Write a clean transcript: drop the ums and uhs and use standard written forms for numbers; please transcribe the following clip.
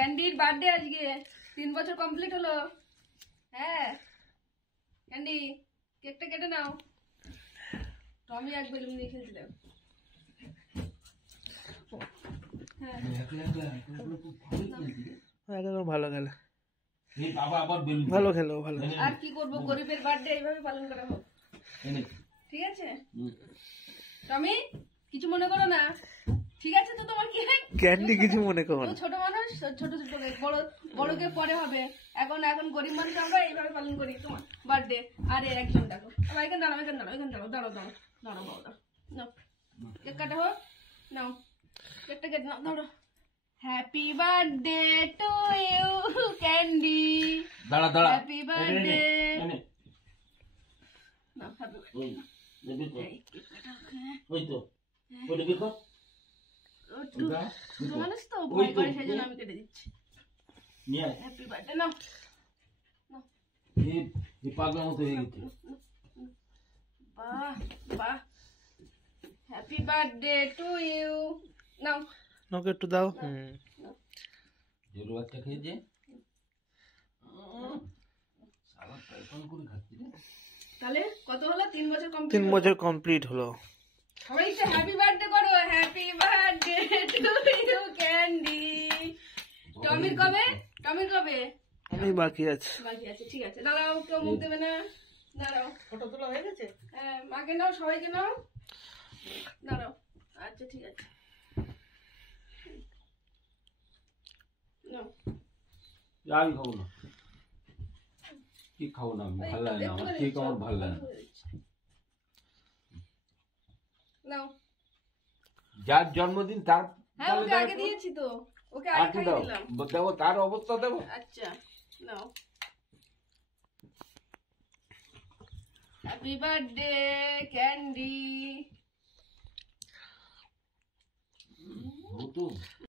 ক্যান্ডির birthday আজকে 3 বছর complete হলো। হ্যাঁ ক্যান্ডি কেকটা কেটে নাও। টমি এক বেলুন নিয়ে খেলছিল। ভালো গেল, ভালো খেলো, ভালো। আর কি করবো, গরিবের বার্থডে এইভাবে পালন করা হোক, ঠিক আছে? টমি কিছু মনে করো না, ঠিক আছে? তো তোমার কি ক্যান্ডি কিছু মনে করো না, ছোট মানুষ, ছোট ছোট বড় বড়কে পরে হবে। এখন গরিব মানুষ আমরা এইভাবে পালন করি তোমার বার্থডে। আরে একজন দেখো, এখানে দাঁড়াও, এখানে দাঁড়াও, এখানে দাঁড়াও, দাঁড়াও দাঁড়াও দাঁড়াও বাবা, দাঁড়াও নাও কেক কাটা হোক, নাও কেকটা কেটে নাও, ধরো। Happy birthday to you Candy, দাঁড়া দাঁড়া, হ্যাপি বার্থডে। না ওই তো ওটা দেখো, মানুষ তো ভয় করে, সেই জন্য আমি কেটে দিচ্ছি। হ্যাপি বার্থডে নাও, এই পাগলা মতো হয়ে গেছে। বাহ বাহ, হ্যাপি বার্থডে টু ইউ। নাও ওকে একটু দাও। জেরু বাচ্চা খেয়েছে, সারা টাইপন করে খাচ্ছি রে। তাহলে কত হলো? 3 বছর কমপ্লিট। 3 বছর কমপ্লিট হলো। সবাই একটু হ্যাপি বার্থডে করো, happy birthday to you Candy. টমির কবে? টমির কবে? আমি বাকি আছে, বাকি আছে, ঠিক আছে। দাঁড়াও, কেউ মুখ দেবে না, দাঁড়াও। ফটো তোলা হয়ে গেছে? হ্যাঁ, মাকে নাও, সবাইকে নাও, দাঁড়াও। আচ্ছা ঠিক আছে, নাও। আমি খাবো না, কি খাবো না, আমি ভালো লাগে না আমার কেক, আমার ভালো লাগে না। নাও, যার জন্মদিন তার হ্যাঁ ওকে আগে দিয়েছি তো, ওকে আগে খাইয়ে দিলাম। দেবো, তার অবস্থা দেবো। আচ্ছা নাও, হ্যাপি বার্থডে ক্যান্ডি।